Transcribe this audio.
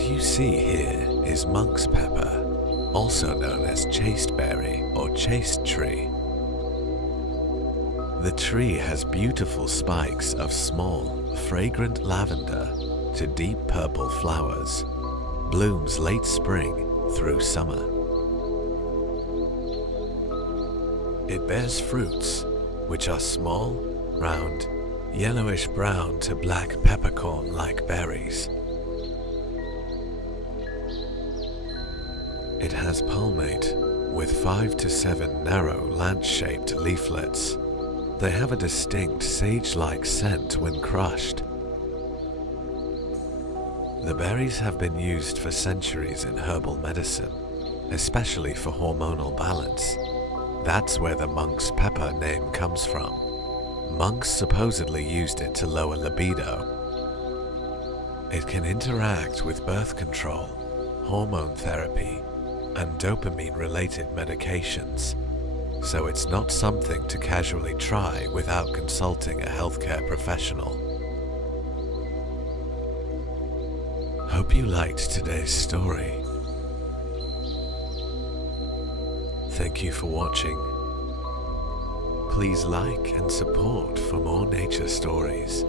What you see here is monk's pepper, also known as chaste berry or chaste tree. The tree has beautiful spikes of small, fragrant lavender to deep purple flowers, blooms late spring through summer. It bears fruits, which are small, round, yellowish brown to black peppercorn-like berries. It has palmate with 5 to 7 narrow lance-shaped leaflets. They have a distinct sage-like scent when crushed. The berries have been used for centuries in herbal medicine, especially for hormonal balance. That's where the monk's pepper name comes from. Monks supposedly used it to lower libido. It can interact with birth control, hormone therapy, and dopamine-related medications, so it's not something to casually try without consulting a healthcare professional. Hope you liked today's story. Thank you for watching. Please like and support for more nature stories.